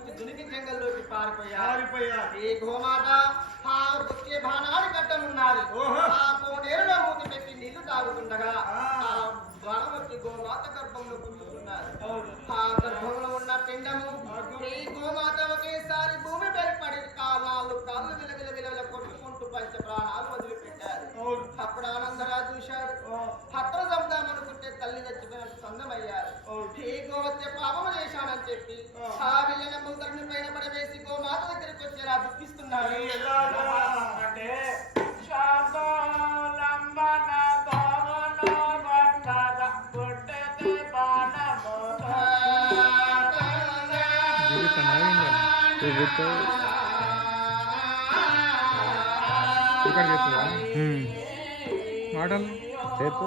నుంచి దునికి జంగల్లోకి పారిపోయారు పారిపోయారు ఈ గోమాత ఆ బుక్కే బాణాలు కట్టనున్నది ఓహో. ఆ కోనేరులో మూతి పెట్టి నీళ్ళు తాగుతుండగా ఆ. బాణమతి గోమాత గర్భంలో పుట్టుకున్నారు. ఆ గర్భంలో ఉన్న పిండము ఈ గోమాత ఒకేసారి భూమి పడి కాలాలు కాళ్ళు విలవిల విలవిల కొట్టుకుంటూ పంచ ప్రాణాలు వదిలిపెట్టారు. అప్పుడు ఆనందరాజు చూశాడు. తల్లి చచ్చిపోయిన సొందమయ్యారు. ఈ గోవత్య పాపము చేశానని చెప్పి ఆ. ముగ్గురిని పైన పడవేసి గోమాత దగ్గరికి వచ్చేలా దుఃఖిస్తున్నాడు? అంటే ఇక్కడ చేస్తుందా మాటలు. చేస్తూ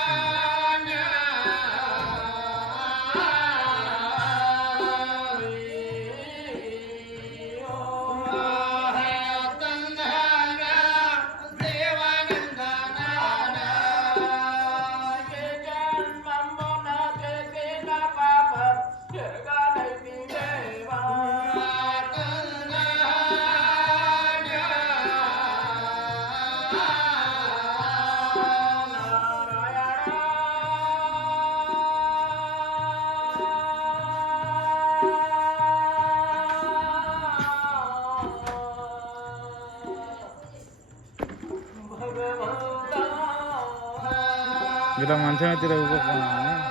Bilang mantan tidak buka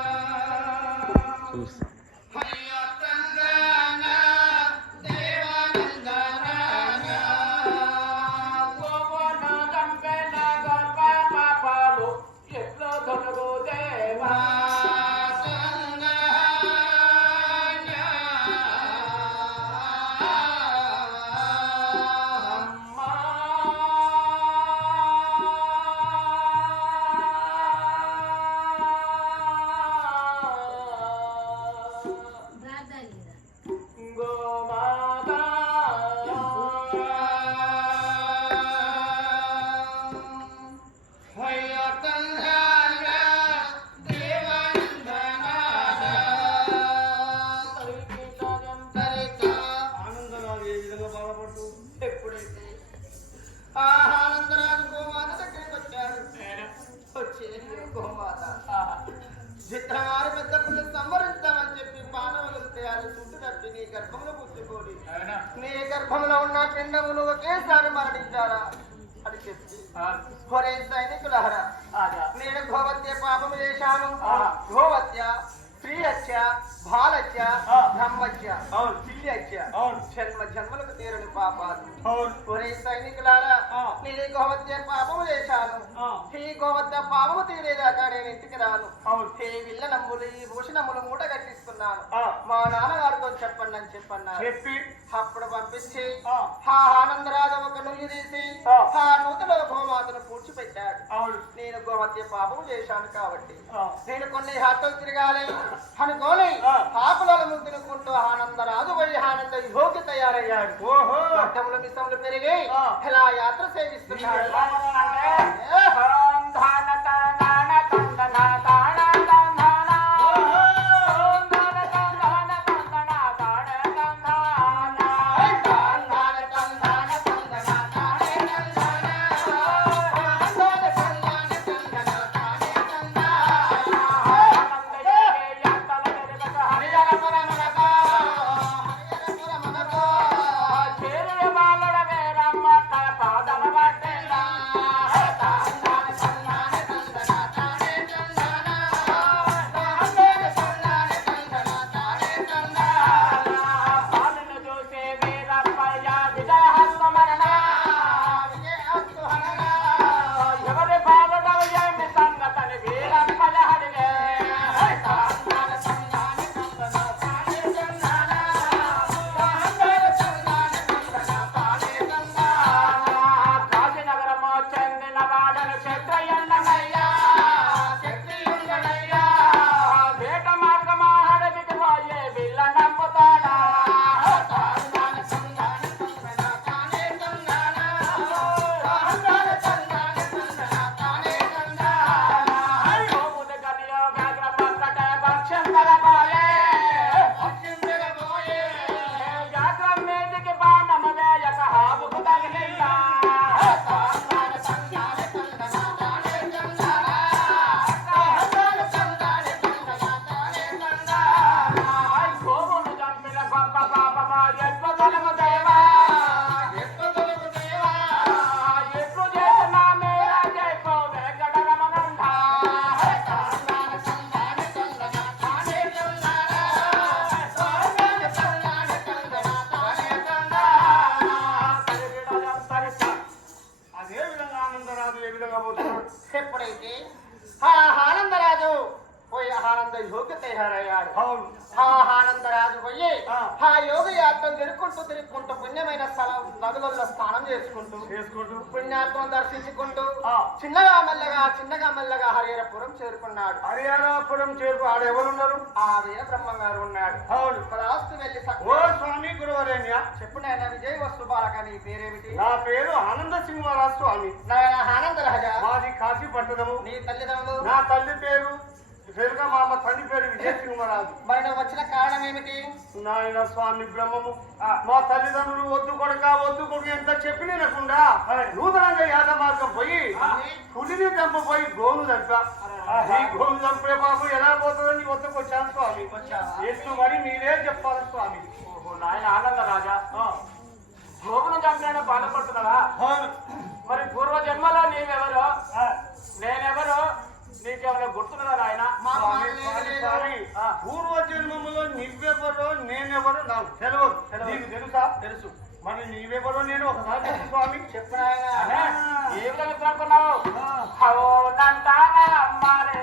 పిండములు ఒకేసారి మరణించారా అని చెప్పి ఒరే సైనికులహరా నేను గోవత్య పాపము చేశాను. గోవత్య స్త్రీహత్య బాలత్య బ్రహ్మత్య అవును. చిల్యత్య అవును. జన్మ జన్మలకు తీరని పాపాలు అవును ఒరే సైనికులారా. నేను ఈ గోవత్య పాపము చేశాను. ఈ గోవత్య పాపము తీరేదాకా నేను ఇంటికి రాను అవును. ఈ విల్ల నమ్ములు ఈ భూషణములు మూట కట్టిస్తున్నాను. మా నాన్నగారితో చెప్పండి అని చెప్పన్నారు చెప్పి అప్పుడు పంపించి ఆ. ఆ తీసి ఆ. నూతలో గోమాతను పూడ్చిపెట్టాడు. నేను గోమత్య పాపము చేశాను కాబట్టి. నేను కొన్ని హత్యలు తిరగాలి. అనుకోని. ఆకులను ముద్దునుకుంటూ ఆనందరాజు పోయి ఆనంద యోగి తయారయ్యాడు. ఓహో. అడ్డములు పెరిగి. ఇలా యాత్ర సేవిస్తున్నాడు. యోగ్యతయ్యాడు అవును. ఆ. ఆనందరాజు పోయి ఆ యోగ యాత్రం తిరుక్కుంటూ తిరుక్కుంటూ పుణ్యమైన స్థలం నదులలో స్నానం చేసుకుంటూ చేసుకుంటూ. పుణ్యాత్మం దర్శించుకుంటూ చిన్నగా మెల్లగా చిన్నగా మెల్లగా హరిహరపురం చేరుకున్నాడు. హరిహరపురం చేరుకు ఆడ ఎవరున్నారు? ఆ వీర బ్రహ్మ గారు ఉన్నాడు. అవును. రాస్తూ వెళ్ళి ఓ స్వామి గురువరేణ్య. చెప్పు నాయన విజయ వస్తు బాలక నీ పేరేమిటి? నా పేరు ఆనంద సింహరాజు స్వామి. నాయన ఆనంద రాజా మాది కాశీ పట్టణము. నీ తల్లిదండ్రులు? నా తల్లి పేరు వెనుక మా అమ్మ తండ్రి పేరు విజయ సింహరాజు మరి నువ్వు వచ్చిన కారణం ఏమిటి? నాయన స్వామి బ్రహ్మము మా తల్లిదండ్రులు వద్దు కొడక వద్దు కొడుకు ఎంత చెప్పి వినకుండా నూతనంగా యాగ మార్గం పోయి పులిని చంపపోయి గోను చంపా ఈ గోను చంపే బాబు ఎలా పోతుందని వద్దకు వచ్చాను స్వామి. ఎత్తు మరి మీరే చెప్పాలి స్వామి. ఓహో నాయన ఆనంద రాజా. గోపును చంపిన బాధపడుతున్నావా? అవును. మరి పూర్వ జన్మలో నీవెవరో నేనెవరో నీకేమైనా గుర్తున్నదా నాయన మా స్వామి, మామయ్య స్వామి, లేదు. స్వామి, పూర్వ జన్మములో నువ్వెవరో నాకు తెలియదు నీకు తెలుసా? తెలుసు. మరి నీవెవరో నేను ఒకసారి చెప్పు స్వామి. చెప్పు నాయన. ఏం తెలుసుకున్నావు అవునంటావా మరే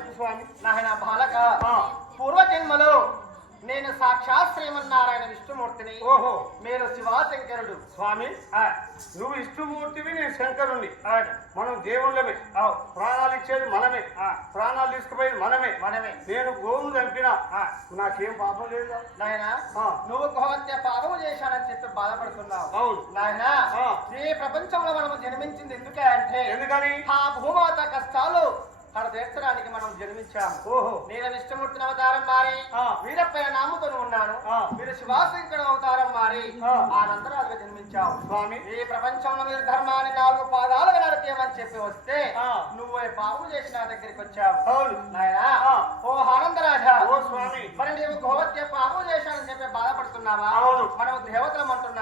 చెప్పు స్వామి నాయన బాలక పూర్వజన్మలో నేను సాక్షాత్ శ్రీమన్నారాయణ విష్ణుమూర్తిని. ఓహో. మీరు శివాశంకరుడు. స్వామి ఆ, నువ్వు ఇష్టమూర్తివి నేను శంకరుణ్ణి. మనం దేవుళ్ళమే. ప్రాణాలు ఇచ్చేది మనమే. ఆ, ప్రాణాలు తీసుకుపోయేది మనమే. మనమే. నేను గోవు చంపినా. నాకేం పాపం లేదు? నాయన. నువ్వు గోహత్య పాపము చేశానని చెప్పి బాధపడుతున్నావు. అవును. నాయన ఆ. ఈ ప్రపంచంలో మనము జన్మించింది ఎందుకే అంటే ఎందుకని? ఆ భూమాత కష్టాలు తన తీర్చడానికి మనం జన్మించాము ఓహో నేను విష్ణుమూర్తిని అవతారం మారి. వీరపై నాముకొని ఉన్నాను. మీరు శివాశంకరుడు అవతారం మారి ఆ. ఆనందరాలుగా జన్మించావు స్వామి ఈ ప్రపంచంలో మీరు ధర్మాన్ని నాలుగు పాదాలుగా నడిపేయమని చెప్పి వస్తే. నువ్వే పాపం చేసి నా దగ్గరికి వచ్చావు అవును నాయనా. ఓ ఆనందరాజా ఓ స్వామి మరి నీవు గోహత్య పాపం చేశానని చెప్పి బాధపడుతున్నావా అవును. మనం దేవతలం అంటున్నావు